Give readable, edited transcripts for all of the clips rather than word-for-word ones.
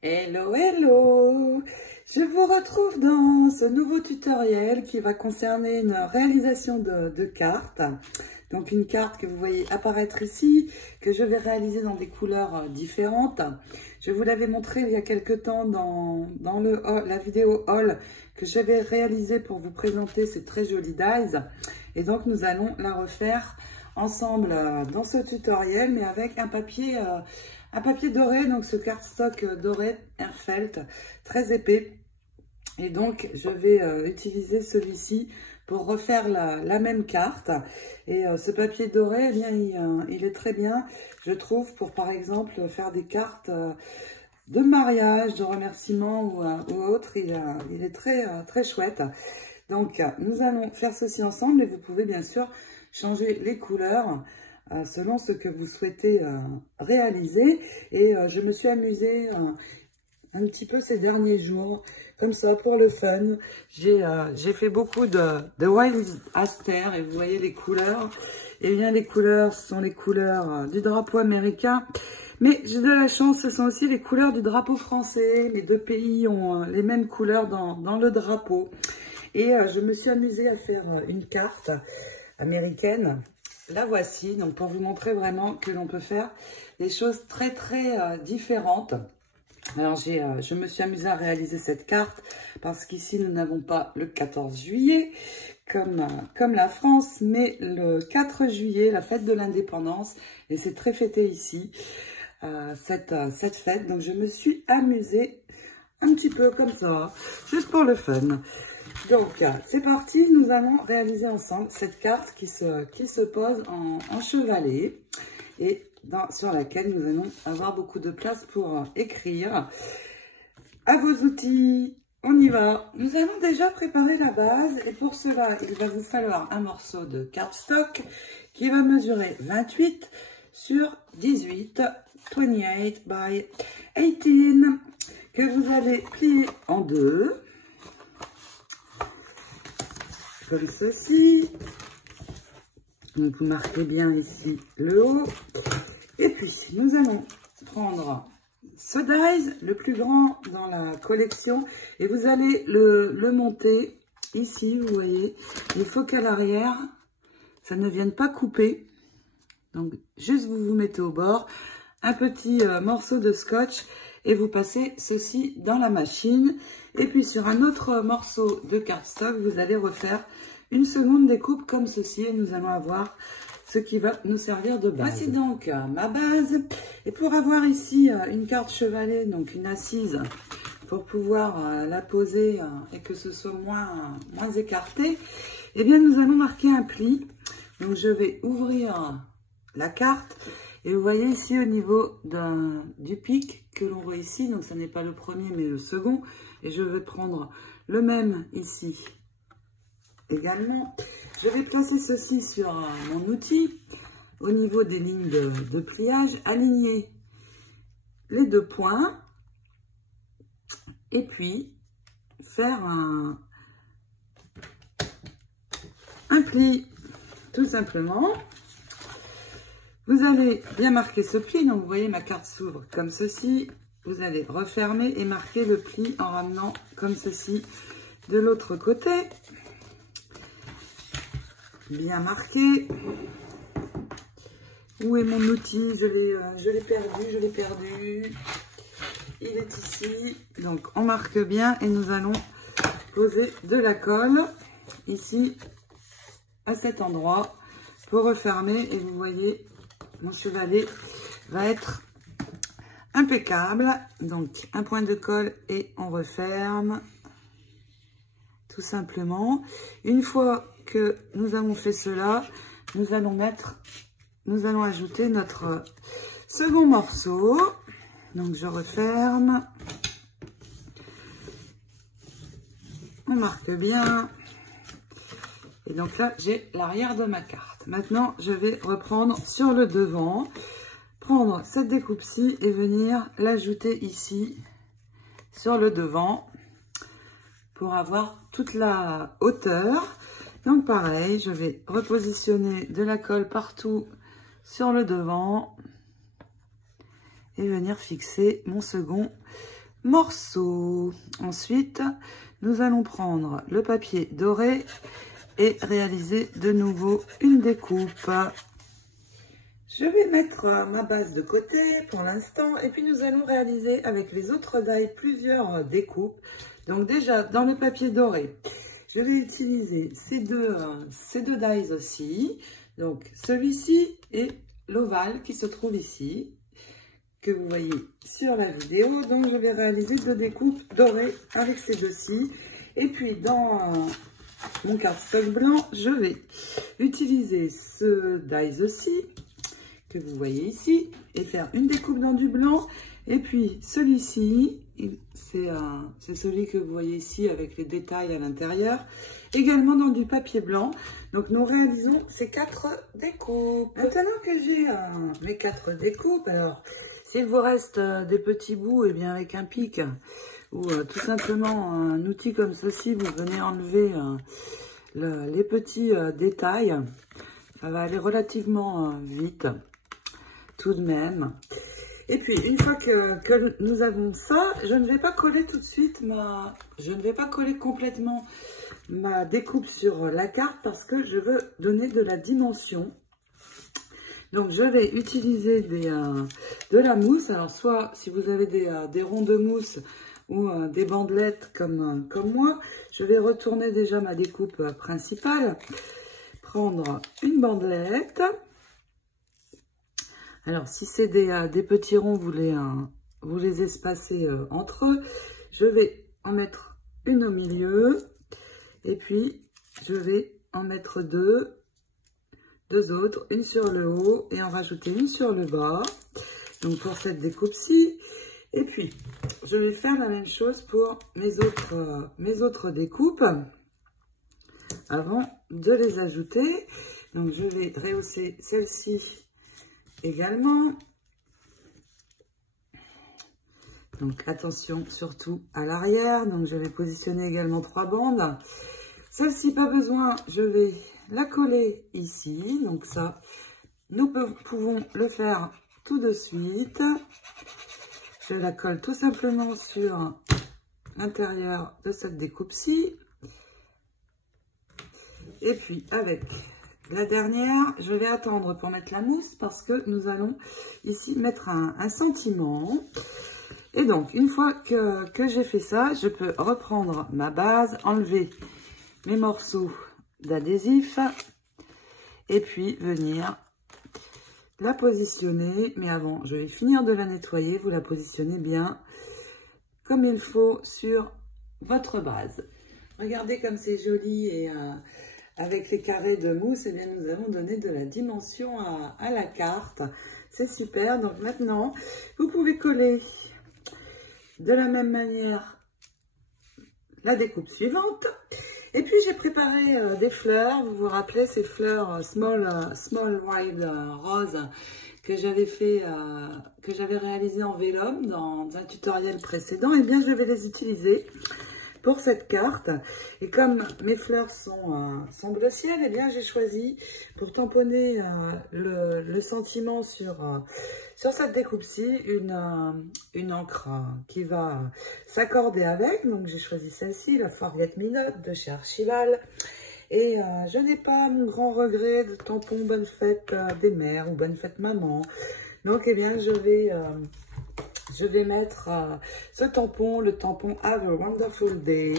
Hello, hello! Je vous retrouve dans ce nouveau tutoriel qui va concerner une réalisation de cartes. Donc une carte que vous voyez apparaître ici, que je vais réaliser dans des couleurs différentes. Je vous l'avais montré il y a quelques temps dans la vidéo haul que j'avais réalisée pour vous présenter ces très jolies dies. Et donc nous allons la refaire ensemble dans ce tutoriel, mais avec un papier doré, donc ce cardstock doré Airfelt, très épais. Et donc je vais utiliser celui-ci pour refaire la même carte. Et ce papier doré, eh bien, il est très bien, je trouve, pour par exemple faire des cartes de mariage, de remerciement ou autre. Il est très chouette. Donc nous allons faire ceci ensemble et vous pouvez bien sûr changer les couleurs selon ce que vous souhaitez réaliser. Et je me suis amusée un petit peu ces derniers jours, comme ça, pour le fun. J'ai fait beaucoup de Wild Aster et vous voyez les couleurs. Et bien les couleurs sont les couleurs du drapeau américain. Mais j'ai de la chance, ce sont aussi les couleurs du drapeau français. Les deux pays ont les mêmes couleurs dans le drapeau. Et je me suis amusée à faire une carte américaine. La voici, donc pour vous montrer vraiment que l'on peut faire des choses très différentes. Alors je me suis amusée à réaliser cette carte parce qu'ici nous n'avons pas le 14 juillet comme la France, mais le 4 juillet, la fête de l'indépendance, et c'est très fêté ici, cette fête. Donc je me suis amusée un petit peu comme ça, juste pour le fun. Donc c'est parti, nous allons réaliser ensemble cette carte qui se pose en chevalet et sur laquelle nous allons avoir beaucoup de place pour écrire. À vos outils, on y va. Nous allons déjà préparer la base et pour cela, il va vous falloir un morceau de cardstock qui va mesurer 28 sur 18, 28 by 18, que vous allez plier en deux, comme ceci. Donc vous marquez bien ici le haut. Et puis nous allons prendre ce dies, le plus grand dans la collection, et vous allez le monter ici, vous voyez. Il faut qu'à l'arrière, ça ne vienne pas couper. Donc juste vous mettez au bord un petit morceau de scotch et vous passez ceci dans la machine. Et puis sur un autre morceau de cardstock, vous allez refaire une seconde découpe comme ceci et nous allons avoir ce qui va nous servir de base. Voici donc ma base. Et pour avoir ici une carte chevalet, donc une assise, pour pouvoir la poser et que ce soit moins écarté, eh bien nous allons marquer un pli. Donc je vais ouvrir la carte et vous voyez ici au niveau du pic que l'on voit ici, donc ce n'est pas le premier mais le second, et je vais prendre le même ici également. Je vais placer ceci sur mon outil au niveau des lignes de pliage, aligner les deux points et puis faire un pli tout simplement. Vous allez bien marquer ce pli, donc vous voyez ma carte s'ouvre comme ceci. Vous allez refermer et marquer le pli en ramenant comme ceci de l'autre côté. Bien marqué. Où est mon outil? Je l'ai perdu. Il est ici. Donc on marque bien et nous allons poser de la colle ici à cet endroit pour refermer. Et vous voyez, mon chevalet va être impeccable. Donc un point de colle et on referme tout simplement. Une fois que nous avons fait cela, nous allons ajouter notre second morceau. Donc je referme, on marque bien, et donc là j'ai l'arrière de ma carte. Maintenant je vais reprendre sur le devant, prendre cette découpe-ci et venir l'ajouter ici sur le devant pour avoir toute la hauteur. Donc pareil, je vais repositionner de la colle partout sur le devant et venir fixer mon second morceaux. Ensuite, nous allons prendre le papier doré et réaliser de nouveau une découpe. Je vais mettre ma base de côté pour l'instant et puis nous allons réaliser avec les autres die plusieurs découpes. Donc déjà dans le papier doré, je vais utiliser ces deux dies aussi. Donc celui-ci et l'ovale qui se trouve ici, que vous voyez sur la vidéo. Donc je vais réaliser deux découpes dorées avec ces deux-ci. Et puis dans mon cardstock blanc, je vais utiliser ce dies aussi, que vous voyez ici, et faire une découpe dans du blanc. Et puis celui-ci, c'est celui que vous voyez ici avec les détails à l'intérieur, également dans du papier blanc. Donc nous réalisons ces 4 découpes. Maintenant que j'ai mes 4 découpes, alors s'il vous reste des petits bouts, et bien avec un pic ou tout simplement un outil comme ceci, vous venez enlever les petits détails. Ça va aller relativement vite tout de même. Et puis une fois que nous avons ça, je ne vais pas coller tout de suite je ne vais pas coller complètement ma découpe sur la carte parce que je veux donner de la dimension. Donc je vais utiliser de la mousse. Alors soit si vous avez des ronds de mousse ou des bandelettes comme moi, je vais retourner déjà ma découpe principale. Prendre une bandelette. Alors si c'est des petits ronds, vous les espacez entre eux. Je vais en mettre une au milieu. Et puis je vais en mettre deux autres, une sur le haut et en rajouter une sur le bas. Donc pour cette découpe-ci. Et puis je vais faire la même chose pour mes autres découpes avant de les ajouter. Donc je vais rehausser celle-ci également. Donc attention surtout à l'arrière. Donc je vais positionner également 3 bandes. Celle-ci pas besoin, je vais la coller ici. Donc ça, nous pouvons le faire tout de suite. Je la colle tout simplement sur l'intérieur de cette découpe-ci. Et puis avec la dernière, je vais attendre pour mettre la mousse parce que nous allons ici mettre un sentiment. Et donc, une fois que j'ai fait ça, je peux reprendre ma base, enlever mes morceaux d'adhésif et puis venir la positionner. Mais avant, je vais finir de la nettoyer. Vous la positionnez bien comme il faut sur votre base. Regardez comme c'est joli et avec les carrés de mousse, eh bien, nous avons donné de la dimension à la carte. C'est super. Donc maintenant, vous pouvez coller de la même manière la découpe suivante. Et puis j'ai préparé des fleurs. Vous vous rappelez ces fleurs Small Wild Rose que j'avais réalisé en vélum dans un tutoriel précédent. Et bien je vais les utiliser pour cette carte. Et comme mes fleurs sont bleu ciel, et bien j'ai choisi pour tamponner le sentiment sur cette découpe-ci une encre qui va s'accorder avec. Donc j'ai choisi celle-ci, la Forget Me Not de chez Archival. Et je n'ai pas mon grand regret de tampon Bonne Fête des Mères ou Bonne Fête Maman. Donc eh bien je vais mettre ce tampon, le tampon Have a Wonderful Day.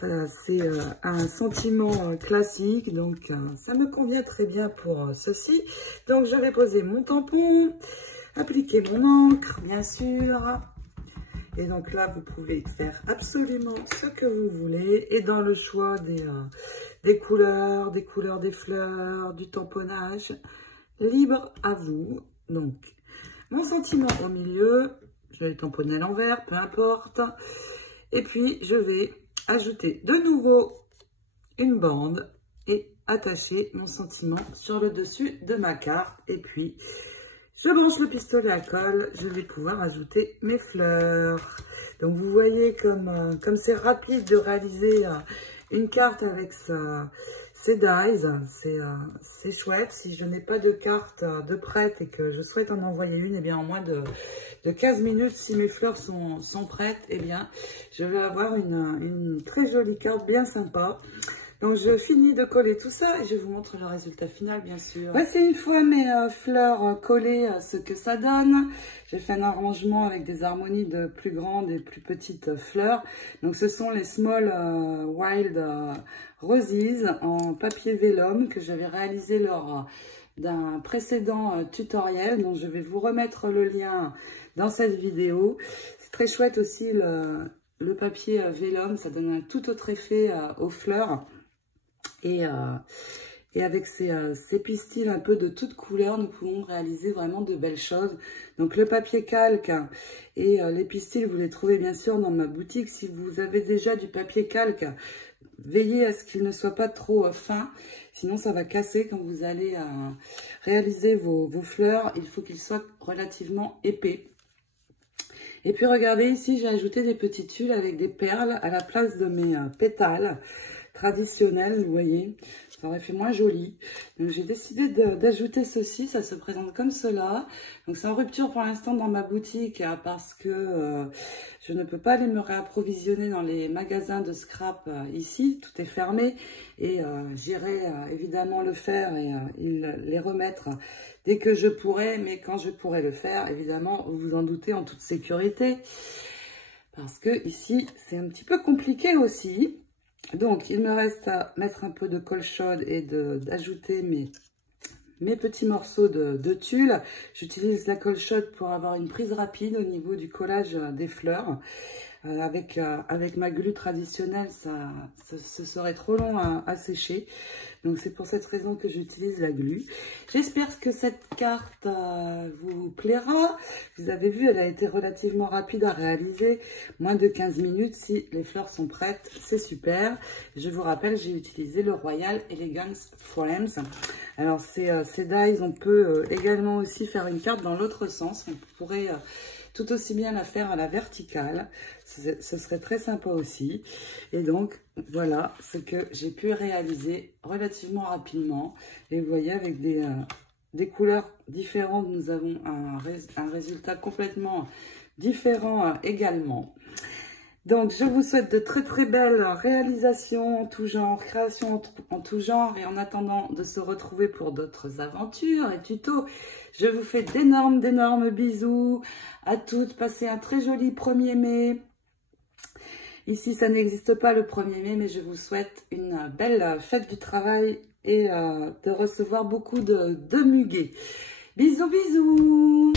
Voilà, c'est un sentiment classique, donc ça me convient très bien pour ceci. Donc je vais poser mon tampon, appliquer mon encre, bien sûr. Et donc là, vous pouvez faire absolument ce que vous voulez. Et dans le choix des couleurs, des fleurs, du tamponnage, libre à vous. Donc, mon sentiment au milieu, je vais le tamponner à l'envers, peu importe. Et puis, je vais ajouter de nouveau une bande et attacher mon sentiment sur le dessus de ma carte. Et puis, je branche le pistolet à colle, je vais pouvoir ajouter mes fleurs. Donc, vous voyez comme c'est rapide de réaliser une carte avec Dies. C'est chouette. Si je n'ai pas de carte de prête et que je souhaite en envoyer une, eh bien en moins de 15 minutes, si mes fleurs sont prêtes, eh bien je vais avoir une très jolie carte bien sympa. Donc je finis de coller tout ça et je vous montre le résultat final bien sûr. Voici une fois mes fleurs collées, ce que ça donne. J'ai fait un arrangement avec des harmonies de plus grandes et plus petites fleurs. Donc ce sont les Small Wild Roses en papier vélum que j'avais réalisé lors d'un précédent tutoriel. Donc je vais vous remettre le lien dans cette vidéo. C'est très chouette aussi le papier vélum, ça donne un tout autre effet aux fleurs. Et avec ces pistils un peu de toutes couleurs, nous pouvons réaliser vraiment de belles choses. Donc le papier calque et les pistils, vous les trouvez bien sûr dans ma boutique. Si vous avez déjà du papier calque, veillez à ce qu'il ne soit pas trop fin. Sinon ça va casser quand vous allez réaliser vos fleurs. Il faut qu'il soit relativement épais. Et puis regardez ici, j'ai ajouté des petits tulles avec des perles à la place de mes pétales traditionnels, vous voyez, ça aurait fait moins joli. Donc j'ai décidé d'ajouter ceci, ça se présente comme cela. Donc c'est en rupture pour l'instant dans ma boutique parce que je ne peux pas aller me réapprovisionner dans les magasins de scrap ici, tout est fermé. Et j'irai évidemment le faire et les remettre dès que je pourrai, mais quand je pourrai le faire, évidemment, vous vous en doutez, en toute sécurité. Parce que ici, c'est un petit peu compliqué aussi. Donc, il me reste à mettre un peu de colle chaude et d'ajouter mes petits morceaux de tulle. J'utilise la colle chaude pour avoir une prise rapide au niveau du collage des fleurs. Avec ma glu traditionnelle, ce serait trop long à sécher. Donc, c'est pour cette raison que j'utilise la glu. J'espère que cette carte vous plaira. Vous avez vu, elle a été relativement rapide à réaliser. Moins de 15 minutes. Si les fleurs sont prêtes, c'est super. Je vous rappelle, j'ai utilisé le Royal Elegance Frames. Alors, ces dies, on peut également aussi faire une carte dans l'autre sens. On pourrait tout aussi bien la faire à la verticale, ce serait très sympa aussi. Et donc voilà ce que j'ai pu réaliser relativement rapidement. Et vous voyez, avec des couleurs différentes, nous avons un résultat complètement différent également. Donc, je vous souhaite de très très belles réalisations en tout genre, créations en tout genre. Et en attendant de se retrouver pour d'autres aventures et tutos, je vous fais d'énormes bisous à toutes. Passez un très joli 1er mai. Ici, ça n'existe pas le 1er mai, mais je vous souhaite une belle fête du travail et de recevoir beaucoup de muguets. Bisous, bisous!